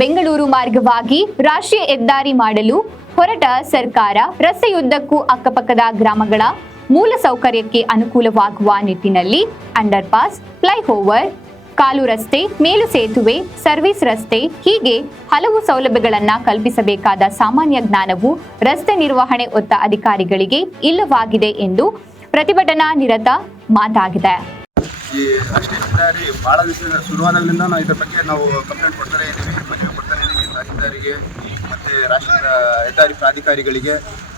ಬೆಂಗಳೂರು ಮಾರ್ಗವಾಗಿ ರಾಷ್ಟ್ರೀಯ ಹೆದ್ದಾರಿ ಮಾಡಲು ಹೊರಟ ಸರ್ಕಾರ ರಸ್ತೆಯುದ್ದಕ್ಕೂ ಅಕ್ಕಪಕ್ಕದ ಗ್ರಾಮಗಳ ಮೂಲಸೌಕರ್ಯಕ್ಕೆ ಅನುಕೂಲವಾಗುವ ನಿಟ್ಟಿನಲ್ಲಿ ಅಂಡರ್ಪಾಸ್, ಫ್ಲೈಓವರ್, ಕಾಲು ರಸ್ತೆ, ಮೇಲು ಸೇತುವೆ, ಸರ್ವಿಸ್ ರಸ್ತೆ ಹೀಗೆ ಹಲವು ಸೌಲಭ್ಯಗಳನ್ನು ಕಲ್ಪಿಸಬೇಕಾದ ಸಾಮಾನ್ಯ ಜ್ಞಾನವು ರಸ್ತೆ ನಿರ್ವಹಣೆ ಹೊತ್ತ ಅಧಿಕಾರಿಗಳಿಗೆ ಇಲ್ಲವಾಗಿದೆ ಎಂದು ಪ್ರತಿಭಟನಾ ನಿರತ ಮಾತಾಗಿದೆ. ಈ ರಾಷ್ಟ್ರೀಯ ಹೆದ್ದಾರಿ ಭಾಳ ದಿವಸ ಶುರುವಾದಾಗಲಿಂದ ನಾವು ಇದ್ರ ಬಗ್ಗೆ ನಾವು ಕಂಪ್ಲೇಂಟ್ ಕೊಡ್ತಾನೆ ಇದ್ದೀವಿ, ಮನವಿ ಕೊಡ್ತಾನೆ ಇದ್ದೀವಿ ತಹಸೀಲ್ದಾರಿಗೆ ಮತ್ತು ರಾಷ್ಟ್ರೀಯ ಹೆದ್ದಾರಿ ಪ್ರಾಧಿಕಾರಿಗಳಿಗೆ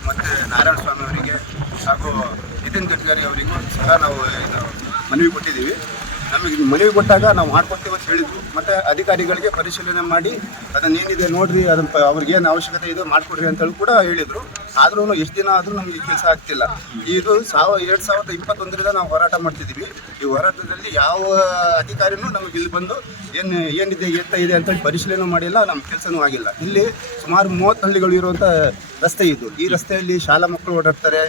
ಮತ್ತು ನಾರಾಯಣ ಸ್ವಾಮಿ ಅವರಿಗೆ ಹಾಗೂ ನಿತಿನ್ ಗಡ್ಕರಿ ಅವರಿಗೂ ಸಹ ನಾವು ಮನವಿ ಕೊಟ್ಟಿದ್ದೀವಿ. ನಮಗೆ ಮನವಿ ಕೊಟ್ಟಾಗ ನಾವು ಮಾಡ್ಕೊಡ್ತೀವಿ ಅಂತ ಹೇಳಿದ್ರು. ಮತ್ತು ಅಧಿಕಾರಿಗಳಿಗೆ ಪರಿಶೀಲನೆ ಮಾಡಿ ಅದನ್ನೇನಿದೆ ನೋಡಿರಿ, ಅದನ್ನು ಅವ್ರಿಗೇನು ಅವಶ್ಯಕತೆ ಇದೆ ಮಾಡಿಕೊಡ್ರಿ ಅಂತೇಳಿ ಕೂಡ ಹೇಳಿದರು. ಆದ್ರೂ ಎಷ್ಟು ದಿನ ಆದರೂ ನಮಗೆ ಕೆಲಸ ಆಗ್ತಿಲ್ಲ. ಇದು 2021ರಿಂದ ನಾವು ಹೋರಾಟ ಮಾಡ್ತಿದ್ದೀವಿ. ಈ ಹೋರಾಟದಲ್ಲಿ ಯಾವ ಅಧಿಕಾರಿನೂ ನಮಗೆ ಇಲ್ಲಿ ಬಂದು ಏನಿದೆ ಎತ್ತ ಇದೆ ಅಂತೇಳಿ ಪರಿಶೀಲನೆ ಮಾಡಿಲ್ಲ, ನಮ್ಮ ಕೆಲಸನೂ ಆಗಿಲ್ಲ. ಇಲ್ಲಿ ಸುಮಾರು 30 ಹಳ್ಳಿಗಳು ಇರುವಂಥ ರಸ್ತೆ ಇದು. ಈ ರಸ್ತೆಯಲ್ಲಿ ಶಾಲಾ ಮಕ್ಕಳು ಓಡಾಡ್ತಾರೆ,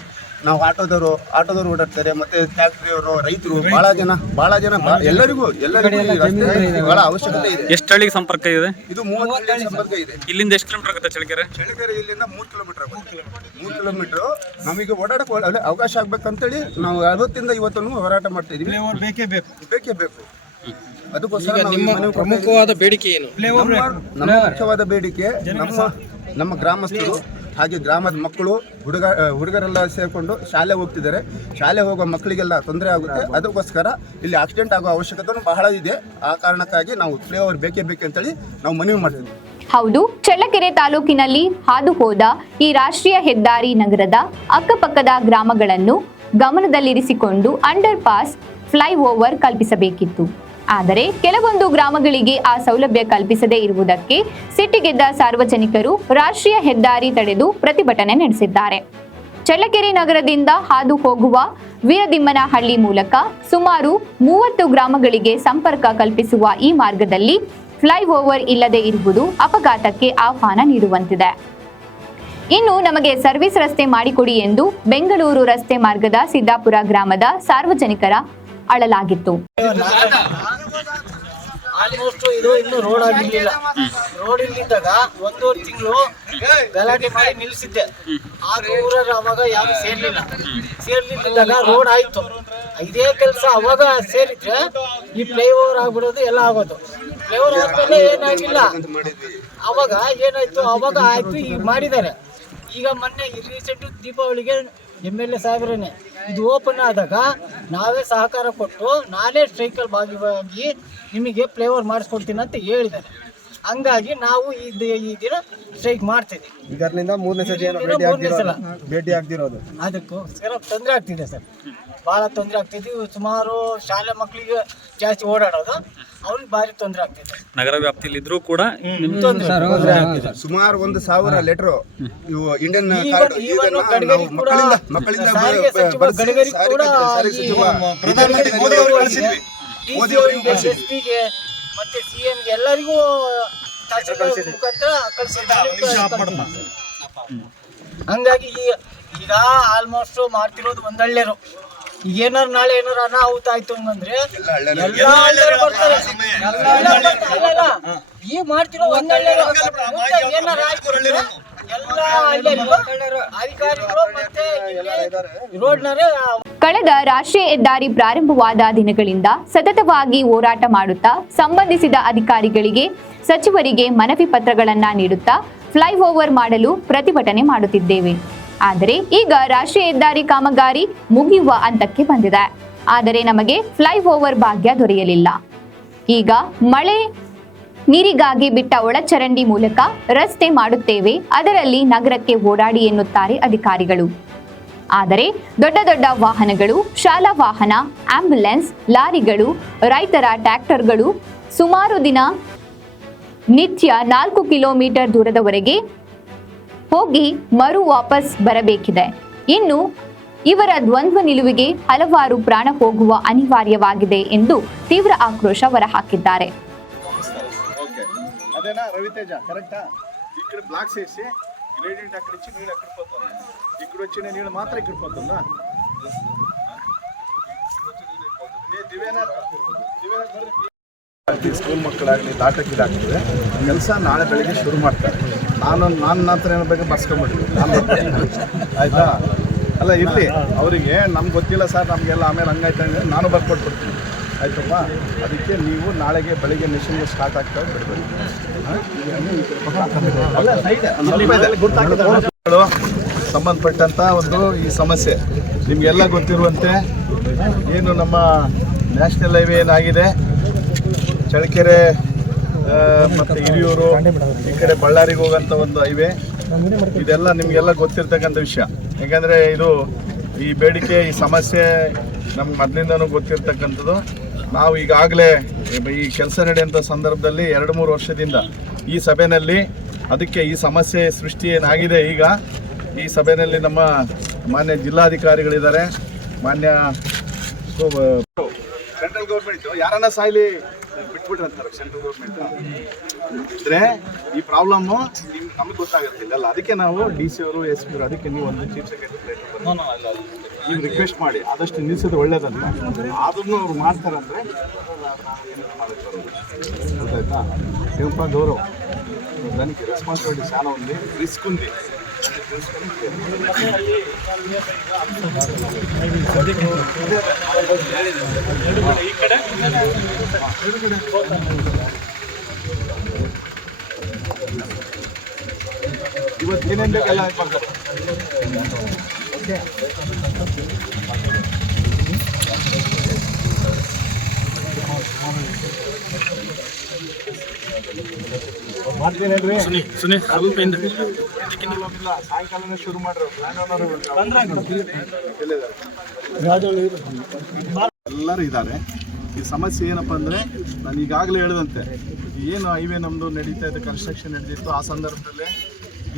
ನಾವು ಆಟೋದವರು ಓಡಾಡ್ತಾರೆ, ಮತ್ತು ಫ್ಯಾಕ್ಟ್ರಿಯವರು, ರೈತರು, ಭಾಳ ಜನ ಎಲ್ಲರಿಗೂ ಭಾಳ ಅವಶ್ಯಕತೆ ಇದೆ. ಎಷ್ಟು ಹಳ್ಳಿಗೆ ಸಂಪರ್ಕ ಇದೆ? ಇದು 30 ಹಳ್ಳಿ ಸಂಪರ್ಕ ಇದೆ. ಇಲ್ಲಿಂದ ಎಷ್ಟು ಕಿಲೋಮೀಟರ್ ಆಗುತ್ತೆ ಚಳ್ಳಕೆರೆ? ಇಲ್ಲಿಂದ 3 ಕಿಲೋಮೀಟರ್ ಆಗುತ್ತೆ. 3 ಕಿಲೋಮೀಟರ್ ನಮಗೆ ಓಡಾಡಕ್ಕೆ ಅವಕಾಶ ಆಗ್ಬೇಕಂತೇಳಿ ನಾವು ಅವತ್ತಿಂದ ಇವತ್ತನ್ನು ಹೋರಾಟ ಮಾಡ್ತಾ ಇದೀವಿ. ಬೇಕೇ ಬೇಕು. ಅದಕ್ಕೋಸ್ಕರ ನಿಮ್ಮ ಪ್ರಮುಖವಾದ ಬೇಡಿಕೆ ಏನು? ನಮ್ಮ ಮುಖ್ಯವಾದ ಬೇಡಿಕೆ ನಮ್ಮ ಗ್ರಾಮಸ್ಥರು ಹಾಗೆ ಗ್ರಾಮದ ಮಕ್ಕಳು ಹುಡುಗರೆಲ್ಲ ಸೇರಿಕೊಂಡು ಶಾಲೆ ಹೋಗ್ತಿದ್ದಾರೆ. ಶಾಲೆ ಹೋಗೋ ಮಕ್ಕಳಿಗೆಲ್ಲ ತೊಂದರೆ ಆಗುತ್ತೆ. ಅದಕ್ಕೋಸ್ಕರ ಇಲ್ಲಿ ಆಕ್ಸಿಡೆಂಟ್ ಆಗೋ ಅವಶ್ಯಕತೆ ಬಹಳ ಇದೆ. ಆ ಕಾರಣಕ್ಕಾಗಿ ನಾವು ಫ್ಲೈಓವರ್ ಬೇಕೇ ಅಂತೇಳಿ ನಾವು ಮನವಿ ಮಾಡ್ತೀವಿ. ಹೌದು, ಚಳ್ಳಕೆರೆ ತಾಲೂಕಿನಲ್ಲಿ ಹಾದು ಹೋದ ಈ ರಾಷ್ಟ್ರೀಯ ಹೆದ್ದಾರಿ ನಗರದ ಅಕ್ಕಪಕ್ಕದ ಗ್ರಾಮಗಳನ್ನು ಗಮನದಲ್ಲಿರಿಸಿಕೊಂಡು ಅಂಡರ್ ಪಾಸ್, ಫ್ಲೈಓವರ್ ಕಲ್ಪಿಸಬೇಕಿತ್ತು. ಆದರೆ ಕೆಲವೊಂದು ಗ್ರಾಮಗಳಿಗೆ ಆ ಸೌಲಭ್ಯ ಕಲ್ಪಿಸದೇ ಇರುವುದಕ್ಕೆ ಸಿಟ್ಟಿಗೆದ್ದ ಸಾರ್ವಜನಿಕರು ರಾಷ್ಟ್ರೀಯ ಹೆದ್ದಾರಿ ತಡೆದು ಪ್ರತಿಭಟನೆ ನಡೆಸಿದ್ದಾರೆ. ಚಳ್ಳಕೆರೆ ನಗರದಿಂದ ಹಾದು ಹೋಗುವ ವೀರದಿಮ್ಮನಹಳ್ಳಿ ಮೂಲಕ ಸುಮಾರು 30 ಗ್ರಾಮಗಳಿಗೆ ಸಂಪರ್ಕ ಕಲ್ಪಿಸುವ ಈ ಮಾರ್ಗದಲ್ಲಿ ಫ್ಲೈಓವರ್ ಇಲ್ಲದೆ ಇರುವುದು ಅಪಘಾತಕ್ಕೆ ಆಹ್ವಾನ ನೀಡುವಂತಿದೆ. ಇನ್ನು ನಮಗೆ ಸರ್ವಿಸ್ ರಸ್ತೆ ಮಾಡಿಕೊಡಿ ಎಂದು ಬೆಂಗಳೂರು ರಸ್ತೆ ಮಾರ್ಗದ ಸಿದ್ದಾಪುರ ಗ್ರಾಮದ ಸಾರ್ವಜನಿಕರ ಅಳಲಾಗಿತ್ತು. ಆಲ್ಮೋಸ್ಟ್ ಇದು ಇನ್ನೂ ರೋಡ್ ಆಗಿರ್ಲಿಲ್ಲ. ರೋಡ್ ಇಲ್ಲಿದ್ದಾಗ 1.5 ತಿಂಗಳು ಗಲಾಟೆ ಮಾಡಿ ನಿಲ್ಲಿಸಿದ್ದೆ. ಆಗ ಊರರು ಅವಾಗ ಯಾರು ಸೇರ್ಲಿದ್ದಾಗ ರೋಡ್ ಆಯ್ತು. ಇದೇ ಕೆಲಸ ಅವಾಗ ಸೇರಿದ್ರೆ ಈ ಫ್ಲೈಓವರ್ ಆಗ್ಬಿಡೋದು ಎಲ್ಲ ಆಗೋದು. ಫ್ಲೈಓವರ್ ಆದ್ಮೇಲೆ ಏನಾಗಿಲ್ಲ. ಅವಾಗ ಏನಾಯ್ತು, ಅವಾಗ ಆಯ್ತು, ಈಗ ಮಾಡಿದ್ದಾರೆ. ಈಗ ಮೊನ್ನೆ ರೀಸೆಂಟ್ ದೀಪಾವಳಿಗೆ MLA ಸಾಹೇಬ್ರೇನೆ ಇದು ಓಪನ್ ಆದಾಗ ನಾವೇ ಸಹಕಾರ ಕೊಟ್ಟು ನಾನೇ ಸ್ಟ್ರೈಕಲ್ಲಿ ಭಾಗವಾಗಿ ನಿಮಗೆ ಫ್ಲೈಓವರ್ ಮಾಡಿಸ್ಕೊಡ್ತೀನಿ ಅಂತ ಹೇಳಿದ್ದಾರೆ. ಹಂಗಾಗಿ ನಾವು ಈ ದಿನ ಸ್ಟ್ರೈಕ್ ಮಾಡ್ತಿದ್ದೀವಿ. ಇದರಿಂದ 3ನೇ ಸಲ ಭೇಟಿ ಆಗ್ತಿರೋದು. ಅದಕ್ಕೋಸ್ಕರ ತೊಂದರೆ ಆಗ್ತಿದೆ ಸರ್, ಭಾಳ ತೊಂದರೆ ಆಗ್ತಿದೆ. ಸುಮಾರು ಶಾಲೆ ಮಕ್ಕಳಿಗೆ ಜಾಸ್ತಿ ಓಡಾಡೋದು, ಅವ್ರಿಗೆ ಭಾರಿ ತೊಂದರೆ ಆಗ್ತಿದೆ. ನಗರ ವ್ಯಾಪ್ತಿಯಲ್ಲಿ ಇದ್ರೂ ಕೂಡ ಸುಮಾರು 1,000 ಲೆಟರ್ ಇವು ಇಂಡಿಯನ್ ಎಸ್ಪಿಗೆ ಮತ್ತೆ CM ಎಲ್ಲರಿಗೂ ಮುಖಾಂತರ ಹಂಗಾಗಿ ಈಗ ಆಲ್ಮೋಸ್ಟ್ ಮಾಡ್ತಿರೋದು ಒಂದಳ್ಳೆರು. ಈಗ ಏನಾರು ನಾಳೆ ಏನಾರು ಅನಾಹುತ ಆಯ್ತು ಅಂತಂದ್ರೆ ಎಲ್ಲ ಹಳ್ಳಿಯರು ಬರ್ತಾರೆ. ಈಗ ಮಾಡ್ತಿರೋ ಒಂದಳ್ಳೆರು ಏನಾರು ಆಯ್ತು ಎಲ್ಲ ಹಳ್ಳಿಯರು ಅಧಿಕಾರಿಗಳು ಮತ್ತೆ ರೋಡ್ನವರೇ. ಕಳೆದ ರಾಷ್ಟ್ರೀಯ ಹೆದ್ದಾರಿ ಪ್ರಾರಂಭವಾದ ದಿನಗಳಿಂದ ಸತತವಾಗಿ ಹೋರಾಟ ಮಾಡುತ್ತಾ ಸಂಬಂಧಿಸಿದ ಅಧಿಕಾರಿಗಳಿಗೆ, ಸಚಿವರಿಗೆ ಮನವಿ ಪತ್ರಗಳನ್ನು ನೀಡುತ್ತಾ ಫ್ಲೈಓವರ್ ಮಾಡಲು ಪ್ರತಿಭಟನೆ ಮಾಡುತ್ತಿದ್ದೇವೆ. ಆದರೆ ಈಗ ರಾಷ್ಟ್ರೀಯ ಹೆದ್ದಾರಿ ಕಾಮಗಾರಿ ಮುಗಿಯುವ ಹಂತಕ್ಕೆ ಬಂದಿದೆ. ಆದರೆ ನಮಗೆ ಫ್ಲೈಓವರ್ ಭಾಗ್ಯ ದೊರೆಯಲಿಲ್ಲ. ಈಗ ಮಳೆ ನೀರಿಗಾಗಿ ಬಿಟ್ಟ ಒಳಚರಂಡಿ ಮೂಲಕ ರಸ್ತೆ ಮಾಡುತ್ತೇವೆ, ಅದರಲ್ಲಿ ನಗರಕ್ಕೆ ಓಡಾಡಿ ಎನ್ನುತ್ತಾರೆ ಅಧಿಕಾರಿಗಳು. ಆದರೆ ದೊಡ್ಡ ದೊಡ್ಡ ವಾಹನಗಳು, ಶಾಲಾ ವಾಹನ, ಆಂಬ್ಯುಲೆನ್ಸ್, ಲಾರಿಗಳು, ರೈತರ ಟ್ರ್ಯಾಕ್ಟರ್ಗಳು ಸುಮಾರು ದಿನ ನಿತ್ಯ 4 ಕಿಲೋಮೀಟರ್ ದೂರದವರೆಗೆ ಹೋಗಿ ವಾಪಸ್ ಬರಬೇಕಿದೆ. ಇನ್ನು ಇವರ ದ್ವಂದ್ವ ನಿಲುವಿಗೆ ಹಲವಾರು ಪ್ರಾಣ ಹೋಗುವ ಅನಿವಾರ್ಯವಾಗಿದೆ ಎಂದು ತೀವ್ರ ಆಕ್ರೋಶ ಹೊರಹಾಕಿದ್ದಾರೆ. రవితేజ కరెక్టా? ఇక్కడ బ్లాక్స్ వేసి గ్రేడియంట్ అక్కడ ఇచ్చి నీళ్ళు అక్కడ పోతుంది. ఇక్కడ వచ్చిన నీళ్ళు మాత్రం ఇక్కడ పోతుందా? ರೀತಿ ಸ್ಕೂಲ್ ಮಕ್ಕಳಾಗಲಿ ದಾಟಕ್ಕಿದಾಗ್ತದೆ ಕೆಲಸ ನಾಳೆ ಬೆಳಿಗ್ಗೆ ಶುರು ಮಾಡ್ತಾರೆ. ನನ್ನ ಹತ್ರ ಏನೋ ಬೇಕಾದ್ರೆ ಬರ್ಸ್ಕೊಂಬಿಡ್ತೀನಿ, ನಾನು ಆಯಿತಾ. ಅಲ್ಲ ಇರಲಿ, ಅವರಿಗೆ ನಮ್ಗೆ ಗೊತ್ತಿಲ್ಲ ಸರ್ ನಮಗೆಲ್ಲ ಆಮೇಲೆ ಹಂಗಾಯ್ತಂಗೆ ನಾನು ಬರ್ಕೊಟ್ಬಿಡ್ತೀನಿ ಆಯ್ತಪ್ಪ. ಅದಕ್ಕೆ ನೀವು ನಾಳೆಗೆ ಬೆಳಿಗ್ಗೆ ಮಿಷನ್ಗೆ ಸ್ಟಾರ್ಟ್ ಆಗ್ತವೆ ಬಿಡಬೇಕು. ಸಂಬಂಧಪಟ್ಟಂಥ ಒಂದು ಈ ಸಮಸ್ಯೆ ನಿಮಗೆಲ್ಲ ಗೊತ್ತಿರುವಂತೆ ಏನು ನಮ್ಮ ನ್ಯಾಷನಲ್ ಹೈವೇ ಏನಾಗಿದೆ ಚಳ್ಳಕೆರೆ ಮತ್ತು ಹಿರಿಯೂರು ಈ ಕಡೆ ಬಳ್ಳಾರಿಗೆ ಹೋಗೋಂಥ ಒಂದು ಹೈವೇ, ಇದೆಲ್ಲ ನಿಮಗೆಲ್ಲ ಗೊತ್ತಿರ್ತಕ್ಕಂಥ ವಿಷಯ. ಯಾಕಂದರೆ ಇದು ಈ ಬೇಡಿಕೆ ಈ ಸಮಸ್ಯೆ ನಮ್ಗೆ ಮೊದಲಿಂದನೂ ಗೊತ್ತಿರ್ತಕ್ಕಂಥದ್ದು. ನಾವು ಈಗಾಗಲೇ ಈ ಕೆಲಸ ನಡೆಯುವಂಥ ಸಂದರ್ಭದಲ್ಲಿ 2-3 ವರ್ಷದಿಂದ ಈ ಸಭೆಯಲ್ಲಿ ಅದಕ್ಕೆ ಈ ಸಮಸ್ಯೆ ಸೃಷ್ಟಿ ಏನಾಗಿದೆ ಈಗ ಈ ಸಭೆಯಲ್ಲಿ ನಮ್ಮ ಮಾನ್ಯ ಜಿಲ್ಲಾಧಿಕಾರಿಗಳಿದ್ದಾರೆ, ಮಾನ್ಯ ಸೆಂಟ್ರಲ್ ಗೌರ್ಮೆಂಟು ಯಾರನ್ನ ಸಾಯ್ಲಿ ಬಿಟ್ಬಿಟ್ರೆ ಅಂತಾರೆ ಸೆಂಟ್ರಲ್ ಗೌರ್ಮೆಂಟ್ ಇದ್ರೆ ಈ ಪ್ರಾಬ್ಲಮ್ಮು ನಮಗೆ ಗೊತ್ತಾಗುತ್ತಿಲ್ಲ. ಅದಕ್ಕೆ ನಾವು DC ಅವರು SP ಅವರು ಅದಕ್ಕೆ ನೀವು ಒಂದು ಚೀಫ್ ಸೆಕ್ರೆಟರಿ ನೀವು ರಿಕ್ವೆಸ್ಟ್ ಮಾಡಿ ಆದಷ್ಟು ನಿಲ್ಲಿಸೋದು ಒಳ್ಳೇದಂತ. ಅದನ್ನು ಅವ್ರು ಮಾಡ್ತಾರಂದ್ರೆ ಗೊತ್ತಾಯ್ತಾ. ಏನಪ್ಪ ಗೌರವ್ దానికి రెస్పాన్సిబిలిటీ చాలా ఉంది, రిస్క్ ఉంది. ಇವತ್ತು ಏನೇನು ಬೇಕೆಲ್ಲ ಮಾಡ್ತಾರೆ. ಓಕೆ ಮಾಡ್ತೀನಿ ಹೇಳ್ರಿ. ಸಾಯಂಕಾಲನೇ ಶುರು ಮಾಡ್ರಿ. ಎಲ್ಲರೂ ಇದ್ದಾರೆ. ಈ ಸಮಸ್ಯೆ ಏನಪ್ಪ ಅಂದರೆ ನಾನು ಈಗಾಗಲೇ ಹೇಳಿದಂತೆ ಏನು ಹೈವೇ ನಮ್ಮದು ನಡೀತಾ ಇದೆ, ಕನ್ಸ್ಟ್ರಕ್ಷನ್ ನಡೆದಿತ್ತು, ಆ ಸಂದರ್ಭದಲ್ಲೇ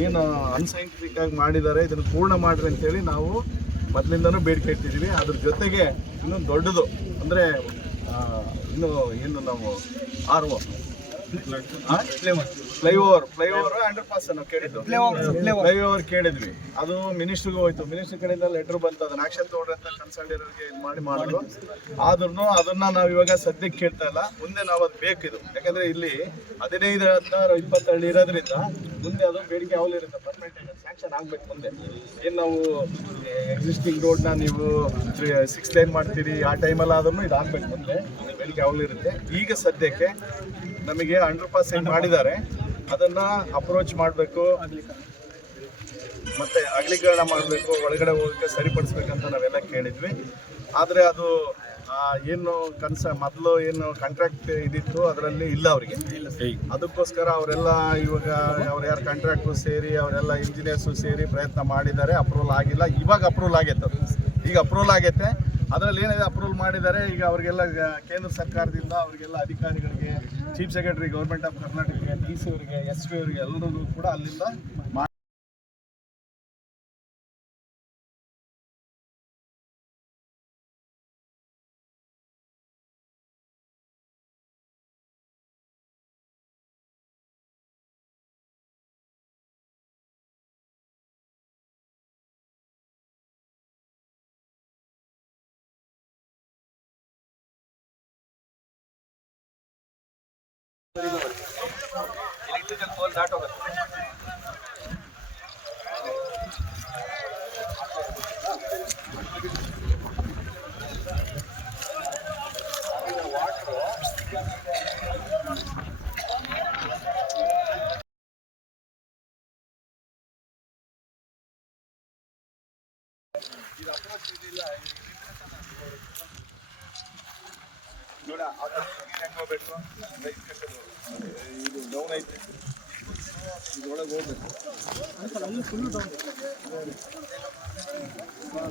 ಏನು ಅನ್ಸೈಂಟಿಫಿಕ್ ಆಗಿ ಮಾಡಿದ್ದಾರೆ ಇದನ್ನು ಪೂರ್ಣ ಮಾಡಿರಿ ಅಂತೇಳಿ ನಾವು ಮೊದಲಿಂದನೂ ಬೇಡಿಕೆ ಇಟ್ಟಿದ್ದೀವಿ. ಅದ್ರ ಜೊತೆಗೆ ಇನ್ನೊಂದು ದೊಡ್ಡದು ಅಂದರೆ ಇನ್ನು ಏನು ನಾವು RO ಫ್ಲೈಓವರ್ ಅಂಡರ್ ಪಾಸ್ ನಾವು ಕೇಳಿದ್ದು, ಫ್ಲೈಓವರ್ ಕೇಳಿದ್ವಿ. ಅದು ಮಿನಿಸ್ಟ್ರಿಗೆ ಹೋಯ್ತು, ಮಿನಿಸ್ಟ್ರ್ ಕಡೆಯಿಂದ ಲೆಟರ್ ಬಂತು, ಅದನ್ನ ಆಕ್ಷನ್ ತಗೊಂಡ್ರೆ ಅಂತ ಕನ್ಸರ್ನ್ ಇರೋರಿಗೆ ಇದು ಮಾಡಿದ್ರು. ಆದ್ರೂ ಅದನ್ನ ನಾವು ಇವಾಗ ಸದ್ಯಕ್ಕೆ ಕೇಳ್ತಾ ಇಲ್ಲ, ಮುಂದೆ ನಾವು ಅದು ಬೇಕಿದು. ಯಾಕಂದ್ರೆ ಇಲ್ಲಿ 15, 16, 20 ಹಳ್ಳಿ ಇರೋದ್ರಿಂದ ಮುಂದೆ ಅದು ಬೇಡಿಕೆ ಯಾವಾಗಲೂ ಇರುತ್ತೆ. ಪರ್ಮನೆಂಟ್ ಸ್ಯಾಂಕ್ಷನ್ ಆಗ್ಬೇಕು. ಮುಂದೆ ಏನು ನಾವು ಎಕ್ಸಿಸ್ಟಿಂಗ್ ರೋಡ್ನ ನೀವು 6 ಲೈನ್ ಮಾಡ್ತೀರಿ, ಆ ಟೈಮಲ್ಲಿ ಆದ್ರೂ ಇದು ಆಗ್ಬೇಕು. ಮುಂದೆ ಬೇಡಿಕೆ ಯಾವಾಗಲೂ ಇರುತ್ತೆ. ಈಗ ಸದ್ಯಕ್ಕೆ ನಮಗೆ ಅಂಡರ್ ಪಾಸ್ ಏನು ಮಾಡಿದ್ದಾರೆ ಅದನ್ನು ಅಪ್ರೋಚ್ ಮಾಡಬೇಕು, ಮತ್ತು ಅಗಲೀಕರಣ ಮಾಡಬೇಕು, ಒಳಗಡೆ ಹೋಗೋಕ್ಕೆ ಸರಿಪಡಿಸ್ಬೇಕಂತ ನಾವೆಲ್ಲ ಕೇಳಿದ್ವಿ. ಆದರೆ ಅದು ಏನು ಮೊದಲು ಏನು ಕಾಂಟ್ರಾಕ್ಟ್ ಇದಿತ್ತು ಅದರಲ್ಲಿ ಇಲ್ಲ ಅವರಿಗೆ. ಅದಕ್ಕೋಸ್ಕರ ಅವರೆಲ್ಲ ಇವಾಗ ಅವ್ರು ಯಾರು ಕಾಂಟ್ರಾಕ್ಟ್ರು ಸೇರಿ ಅವರೆಲ್ಲ ಇಂಜಿನಿಯರ್ಸು ಸೇರಿ ಪ್ರಯತ್ನ ಮಾಡಿದ್ದಾರೆ. ಅಪ್ರೂವಲ್ ಆಗಿಲ್ಲ. ಇವಾಗ ಅಪ್ರೂವಲ್ ಆಗೈತೆ, ಈಗ ಅಪ್ರೂವಲ್ ಆಗೈತೆ. ಅದರಲ್ಲಿ ಏನಿದೆ ಅಪ್ರೂವಲ್ ಮಾಡಿದ್ದಾರೆ. ಈಗ ಅವರಿಗೆಲ್ಲ ಕೇಂದ್ರ ಸರ್ಕಾರದಿಂದ ಅವರಿಗೆಲ್ಲ ಅಧಿಕಾರಿಗಳಿಗೆ, chief secretary government of Karnataka, DC ಅವರಿಗೆ, SP ಅವರಿಗೆ ಎಲ್ಲರಿಗೂ ಕೂಡ ಅಲ್ಲಿಂದ ಎಲೆಕ್ಟ್ರಿಕಲ್ ಪೋಲ್ ದಾಟೋಗುತ್ತೆ. ಇದು ಅಪ್ರೋಚ್ ಇದಿಲ್ಲ ನೋಡ, ಹೆಂಗೆ ಹೋಗ್ಬೇಕು, ಇದು ಡೌನ್ ಐತೆ, ಇದ್ರೊಳಗೆ ಹೋಗ್ಬೇಕು. ಅಲ್ಲಿ ಫುಲ್ಲು ಡೌನ್.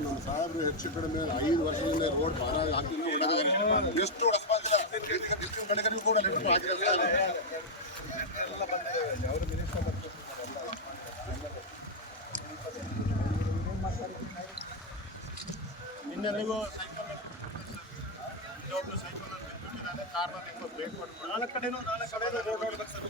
ನಮ್ಮ ಸಾಹೇಬರು ಹೆಚ್ಚು ಕಡಿಮೆ 5 ವರ್ಷದಿಂದ ರೋಡ್ ಭಾಳ ಹಾಕಿ ಎಷ್ಟು ರೆಸ್ಪಾನ್ಸಿಬಲ್ ಕೂಡ ಲೆಟರ್ ಹಾಕಿದ್ದಾರೆ. ಎಲ್ಲ ಬಂದಿದ್ದಾರೆ, ಅವರು ಮಿನಿಸ್ಟರ್ ಬರ್ತಾರೆ. ಇನ್ನೆಲ್ಲಿಗೂ ನಾಲ್ಕು ಕಡೆನೂ ರೋಡ್ ನೋಡ್ಬೇಕು ಸರ್.